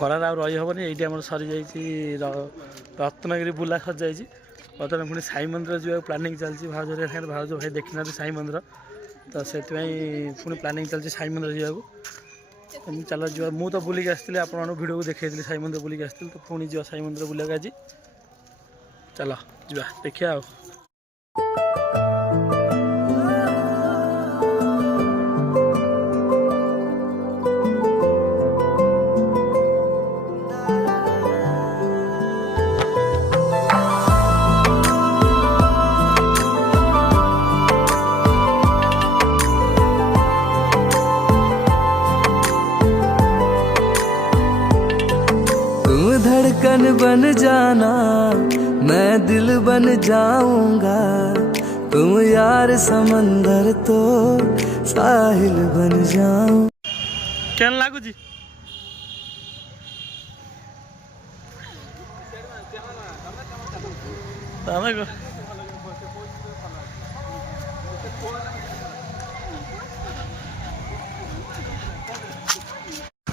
ଖରାରେ ଆଉ ରହିହେବନି। ଏଇଠି ଆମର ସରିଯାଇଛି ରତ୍ନଗିରି ବୁଲା ସରିଯାଇଛି। ବର୍ତ୍ତମାନ ପୁଣି ସାଇ ମନ୍ଦିର ଯିବାକୁ ପ୍ଲାନିଂ ଚାଲିଛି। ଭାଉଜ ସାଙ୍ଗରେ ଭାଉଜ ଭାଇ ଦେଖିନାହାନ୍ତି ସାଇ ମନ୍ଦିର, ତ ସେଥିପାଇଁ ପୁଣି ପ୍ଲାନିଂ ଚାଲିଛି ସାଇ ମନ୍ଦିର ଯିବାକୁ। ଏମିତି ଚାଲ ଯିବା। ମୁଁ ତ ବୁଲିକି ଆସିଥିଲି, ଆପଣମାନଙ୍କୁ ଭିଡ଼ିଓକୁ ଦେଖାଇଥିଲି ସାଇ ମନ୍ଦିର ବୁଲିକି ଆସିଥିଲି। ତ ପୁଣି ଯିବା ସାଇ ମନ୍ଦିର ବୁଲିବାକୁ ଆଜି। ଚାଲ ଯିବା ଦେଖିବା ଆଉ। धड़कन बन जाना मैं दिल बन जाऊंगा, तुम यार समंदर तो साहिल बन जाऊं। केन लागुची तमे को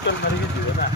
केन मरिକି ଯିବ ନା।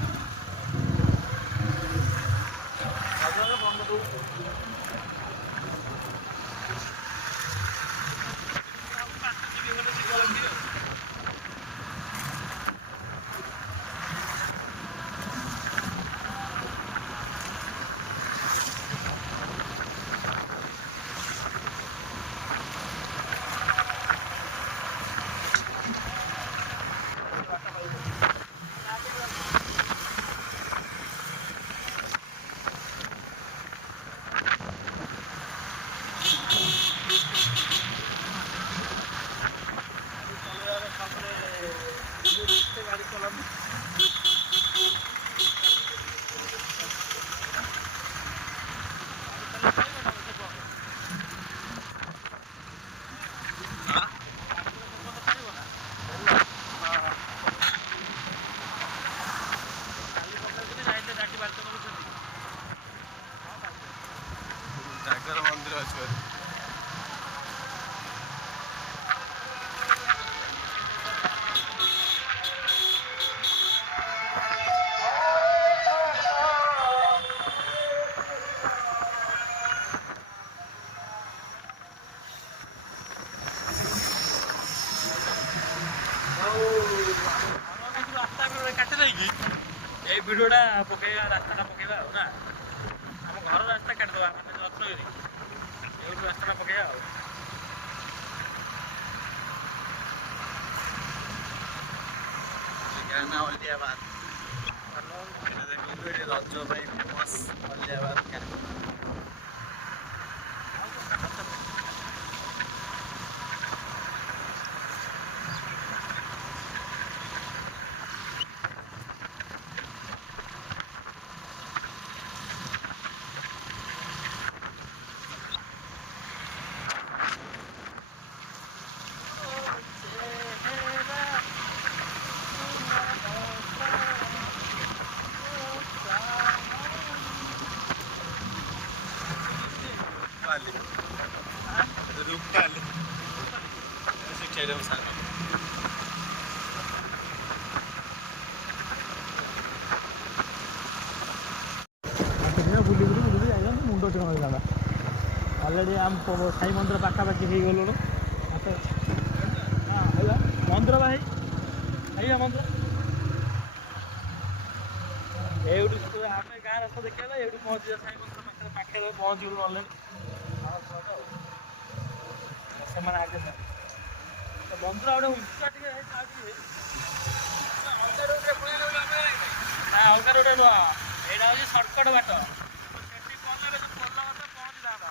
मंदिर अच्छे এই ভিডিওটা পকাইবা, রাস্তাটা পকাইবা ଆଉ ନା। ଆମ ଘର ରାସ୍ତା କାଟିଦେବା ମାନେ ରତ୍ନଗିରି ଏଇଠୁ ରାସ୍ତାଟା ପକାଇବା ଆଉ। ଅଲିଆବାଦ ରଜ ପାଇଁ ଫେମସ୍ ଅଲିଆବାଦ। ମୁଣ୍ଡ ଚଣା ହେଇଥାନ୍ତା। ଅଲରେଡ଼ି ଆମ ସାଇ ମନ୍ଦିର ପାଖାପାଖି ହେଇଗଲୁଣୁ। ମନ୍ଦିର ବା ହେଇ ମନ୍ଦିର ଏଇଠୁ ଆମେ ଗାଁ ରାସ୍ତା ଦେଖିବା ଏଇଠୁ ପହଞ୍ଚିବା ସାଇ ମନ୍ଦିର ପାଖରେ ପହଞ୍ଚିଗଲୁ ଅଲରେଡ଼ି। ସେମାନେ ଆଗେ ମନ୍ଦିର ଗୋଟେ ଉଞ୍ଚା ଟିକେ ଅଲଗା ରୋଡରେ ନୁହଁ, ଏଇଟା ହଉଛି ସର୍ଟକଟ ବାଟ। ସେଠି ପହଞ୍ଚିଲେ ପୋଲ କଥା ପହଞ୍ଚିଥାନ୍ତା,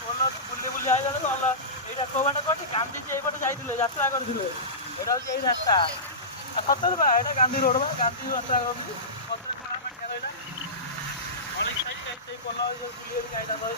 ପୋଲ ବୁଲି ବୁଲି ଯାଇଥାନ୍ତେ ଭଲ। ଏଇଟା କୋଉ ବାଟ କହନି, ଗାନ୍ଧିଜୀ ଏଇପଟେ ଯାଇଥିଲେ, ଯାତ୍ରା କରିଥିଲେ। ଏଇଟା ହଉଛି ଏଇ ରାସ୍ତା। ସତରେ ବା ଏଇଟା ଗାନ୍ଧୀ ରୋଡ ବା, ଗାନ୍ଧୀ ଯାତ୍ରା କରନ୍ତି। ପଛରେ କଳା ମାଟିଆ ରହିଲା ଅଳିକ ସାଇଡ୍ ସେଇ ପୋଲ ବୁଲିବାକୁ ଯାଇଥାନ୍ତା।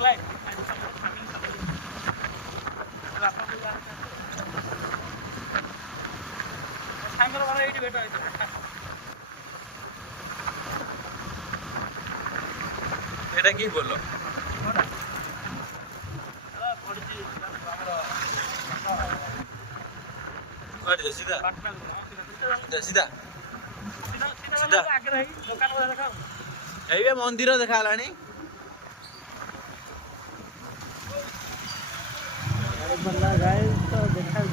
Like এটা কি বললো? ସିଧା ସିଧା ଏଇ ମନ୍ଦିର ଦେଖା ହେଲାଣି।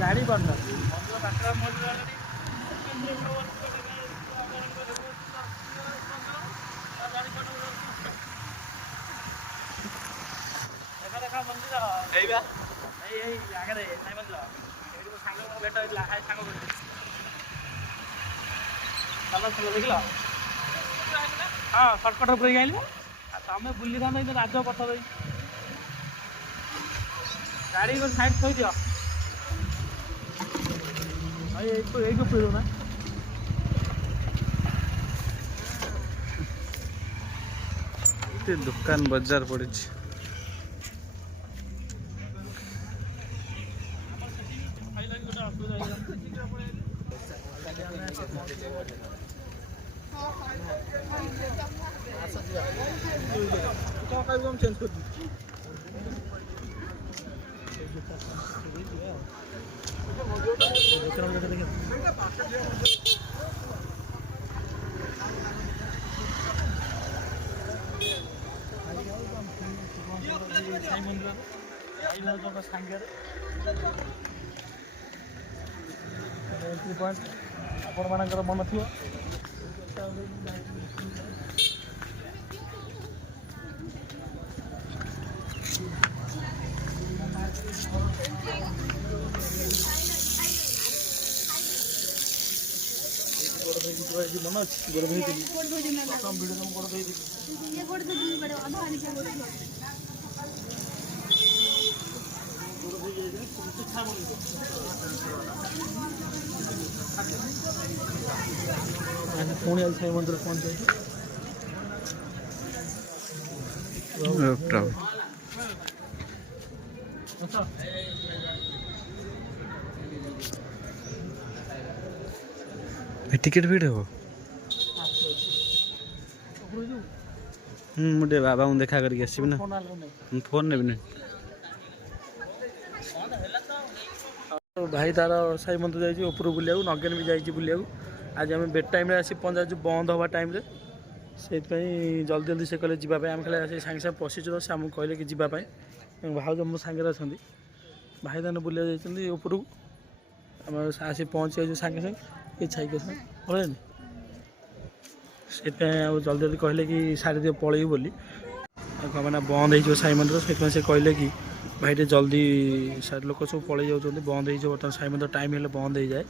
ଜାଣି ପାରୁନାହାନ୍ତି ଦେଖା ମନ୍ଦିର ଏଇ ବା ଏଇ ଆଗରେ ସାଇ ମନ୍ଦିର ଏଇଠି ମୋ ସାଙ୍ଗ ଭେଟ ହେଇଥିଲା ସାଙ୍ଗ ଦେଖିଲ ହଁ ସର୍ଟକଟ୍ ଉପରେ ଆଇଲି ଆଉ ତମେ ବୁଲିଥାନ୍ତ ଏଇ ରାଜ ପଥ ଦେଇ ଗାଡ଼ି ଗୋଟେ ସାଇଡ୍ ଥୋଇଦିଅ ଏଇଠୁ ପିଳୁ ନା ଦୋକାନ ବଜାର ପଡିଛି। ସାଙ୍ଗରେ ଏଣ୍ଟ୍ରି ପଏଣ୍ଟ ଆପଣମାନଙ୍କର ମନ ଥିବ ମନ ଅଛି ଗୋଡ଼ ଧୋଇଥିଲି ପ୍ରଥମ ଭିଡ଼ିଓ ମୁଁ ଗୋଡ଼ ଧୋଇଥିଲି ପୁଣି ଆଜି ସାଇ ମନ୍ଦିର ପହଞ୍ଚାଇଛି ଟିକେଟ ଭିଡ଼ ହବ। ମୁଁ ଟିକେ ବାବାଙ୍କୁ ଦେଖା କରିକି ଆସିବି ନା ଫୋନ ନେବି ନା। ଭାଇ ତାର ସାଇ ମନ୍ଦିର ଯାଇଛି ଉପରକୁ ବୁଲିବାକୁ ନଗେନ ବି ଯାଇଛି ବୁଲିବାକୁ। ଆଜି ଆମେ ବେଟ୍ ଟାଇମ୍ରେ ଆସି ପହଞ୍ଚାଛୁ ବନ୍ଦ ହେବା ଟାଇମ୍ରେ ସେଇଥିପାଇଁ ଜଲ୍ଦି ଜଲ୍ଦି ସେ କହିଲେ ଯିବା ପାଇଁ ଆମେ ଖାଲି ଆସି ସାଙ୍ଗେ ସାଙ୍ଗେ ପଶିଛୁ ତ ସେ ଆମକୁ କହିଲେ କି ଯିବା ପାଇଁ ଭାଉଜ ମୋ ସାଙ୍ଗରେ ଅଛନ୍ତି ଭାଇ ତାମାନେ ବୁଲିବାକୁ ଯାଇଛନ୍ତି ଉପରକୁ ଆମେ ଆସି ପହଞ୍ଚି ଯାଇଛୁ ସାଙ୍ଗେ ସାଙ୍ଗେ ଏ ଛାଇକି ପଳେଇନି ସେଥିପାଇଁ ଆଉ ଜଲ୍ଦି ଜଲ୍ଦି କହିଲେ କି ସାରି ଦିଅ ପଳେଇବୁ ବୋଲି ଆଉ ମାନେ ବନ୍ଦ ହେଇଯିବ ସାଇ ମନ୍ଦିର ସେଥିପାଇଁ ସେ କହିଲେ କି ଭାଇ ଟିକେ ଜଲ୍ଦି ଲୋକ ସବୁ ପଳେଇ ଯାଉଛନ୍ତି ବନ୍ଦ ହେଇଯିବ ବର୍ତ୍ତମାନ ସାଇ ମନ୍ଦିର ଟାଇମ୍ ହେଲେ ବନ୍ଦ ହେଇଯାଏ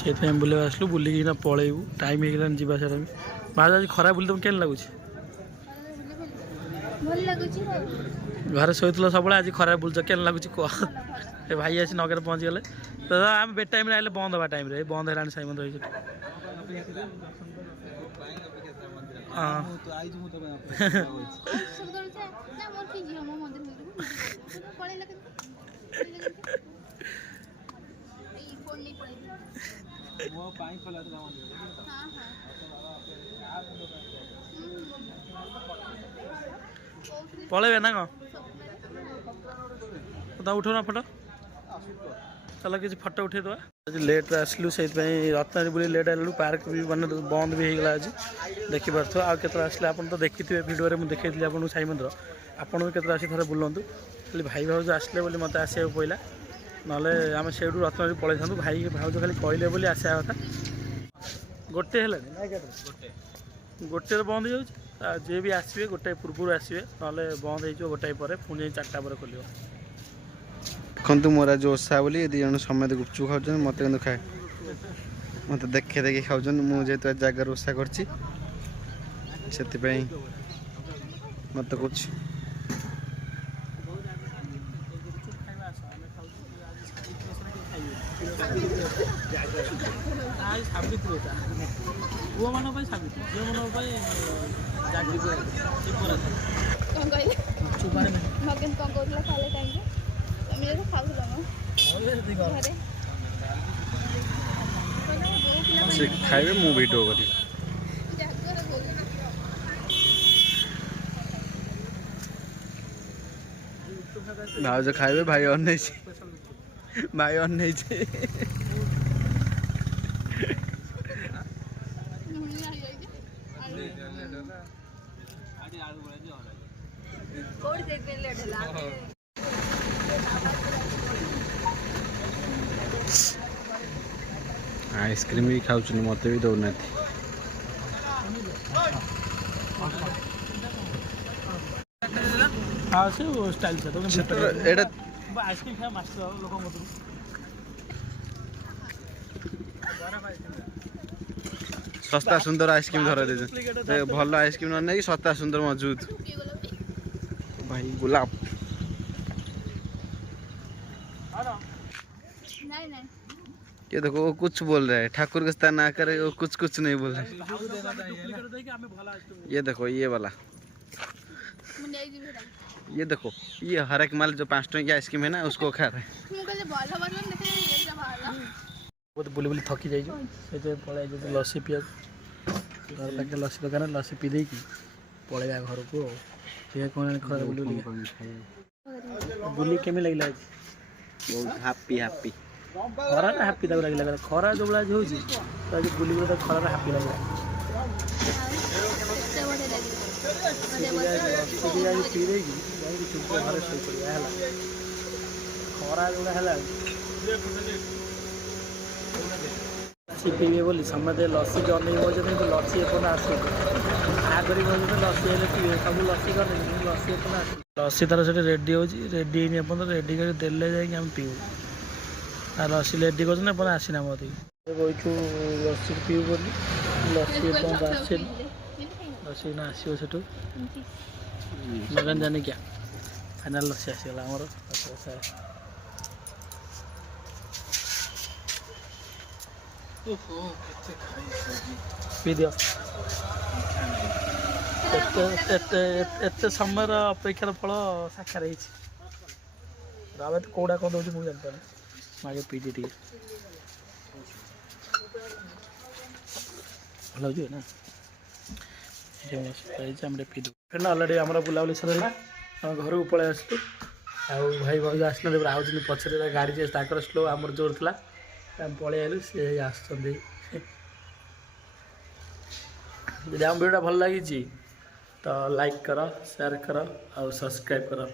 ସେଇଥିପାଇଁ ବୁଲିବାକୁ ଆସିଲୁ ବୁଲିକିନା ପଳେଇବୁ ଟାଇମ୍ ହେଇଗଲାଣି ଯିବା ସାରା ବି ଭାଉଜ ଆଜି ଖରା ବୁଲି ତୁମକୁ କେମିତି ଲାଗୁଛି? ଘରେ ଶୋଇଥିଲ ସବୁବେଳେ ଆଜି ଖରାରେ ବୁଲୁଛ କେମିତି ଲାଗୁଛି କୁହ? ଏ ଭାଇ ଆସି ନଗରରେ ପହଞ୍ଚିଗଲେ ତ ଆମେ ବେଟ୍ ଟାଇମ୍ରେ ଆସିଲେ ବନ୍ଦ ହେବା ଟାଇମ୍ରେ ବନ୍ଦ ହେଲାଣି ସାଇ ମନ୍ଦିର ହେଇଛି ପଳେଇବେ ନା କ'ଣ ତା ଉଠାଉ ନା ଫଟୋ ଚାଲ କିଛି ଫଟୋ ଉଠେଇଦେବା ଆଜି ଲେଟ୍ରେ ଆସିଲୁ ସେଇଥିପାଇଁ ରତ୍ନାଗିରି ବୁଲି ଲେଟ୍ ଆସିଲୁ ପାର୍କ ବି ମାନେ ବନ୍ଦ ବି ହେଇଗଲା ଆଜି ଦେଖିପାରୁଥିବ ଆଉ କେତେବେଳେ ଆସିଲେ ଆପଣ ତ ଦେଖିଥିବେ ଭିଡ଼ିଓରେ ମୁଁ ଦେଖେଇଥିଲି ଆପଣଙ୍କୁ ସାଇ ମନ୍ଦିର ଆପଣ ବି କେତେବେଳେ ଆସି ଥରେ ବୁଲନ୍ତୁ ଖାଲି ଭାଇ ଭାଉଜ ଆସିଲେ ବୋଲି ମୋତେ ଆସିବାକୁ ପଡ଼ିଲା ନହେଲେ ଆମେ ସେଇଠୁ ରତ୍ନାଗିରି ପଳେଇଥାନ୍ତୁ ଭାଇ ଭାଉଜ ଖାଲି କହିଲେ ବୋଲି ଆସିବା କଥା ଗୋଟେ ହେଲାଣି ଗୋଟେରେ ବନ୍ଦ ହେଇଯାଉଛି ଆଉ ଯିଏ ବି ଆସିବେ ଗୋଟାଏ ପୂର୍ବରୁ ଆସିବେ ନହେଲେ ବନ୍ଦ ହେଇଯିବ ଗୋଟାଏ ପରେ ପୁଣି 4ଟା ପରେ ଖୋଲିବ ଦେଖନ୍ତୁ ମୋର ଆଜି ଓଷା ବୋଲି ଦୁଇ ଜଣ ସମସ୍ତେ ଗୁପଚୁପ ଖାଉଛନ୍ତି ମୋତେ କିନ୍ତୁ ଖାଏ ମୋତେ ଦେଖି ଖାଉଛନ୍ତି ମୁଁ ଯେହେତୁ ଆଜି ଜାଗାରେ ଓଷା କରିଛି ସେଥିପାଇଁ ମୋତେ କହୁଛି ସାବିତ୍ରୀ ଓଷା ପୁଅମାନଙ୍କ ପାଇଁ ସାବିତ୍ରୀ ଝିଅମାନଙ୍କ ପାଇଁ ଜାଗୃତି से खाइबे मु वीडियो करी भाउज खाइबे भाई अनै भाई अनै आइसक्रीम भी खाऊ मत भी दौना हाँ से वो स्टाइल से तो एटा आइसक्रीम खाए मास्टर लोक मत सस्ता सुंदर आइसक्रीम धर दे भल आइसक्रीम न नहीं सस्ता सुंदर मजबूत भाई गुलाब ये देखो वो कुछ बोल रहा है ठाकुर के स्थान आकर वो कुछ नहीं बोल रहा है ये देखो ये वाला ये देखो ये हर एक माल जो 5 टଙ୍କା की आइसक्रीम है ना उसको खा रहे हैं बहुत बुली बुली थकी जाइए से पड़े लस्सी पिया घर पाखे लस्सी दुकान लस्सी पी देकी पलैया घर को कौन खरा बुली बुली केमी लगे बहुत हैप्पी हैप्पी खरा ना हापी तक लगे खरा जो भाई हो बुली बुली खरा हापी लगे पी देकी घर शो पड़ा खरा जो है लस्सी पीबे बोली समझे लस्सी जन बजे लस्सी एपन आस आगे लस्सी हेल्ले पीबे सब लस्सी कर लस्सी एपन आस लस्सी तार से रेडी हो रेडी एपन रेडी कर देले जाए पीबू आ लस्सी रेडी कर आसीना मत बचु लस्सी पीबू बोली लस्सी एपन आसे लस्सी ना आसो से जाने क्या फाइनाल लस्सी आसीगला आमर पी दियो एत समय अपेक्षार फल साक्षार रावे तो कौड़ा कौन दूसरी मुझे जानता आगे पी दी भल हो ना पी दू फिर अलरेडी आम बुलाबुली सरला घर को पलि आसलु भाई भाई आसना आउन पचर गाड़ी ताकर स्लो आमर जोर था पलि आलु सी आदि आम वीडियो भल लगी तो लाइक कर शेयर कर और सब्सक्राइब कर प्लीज।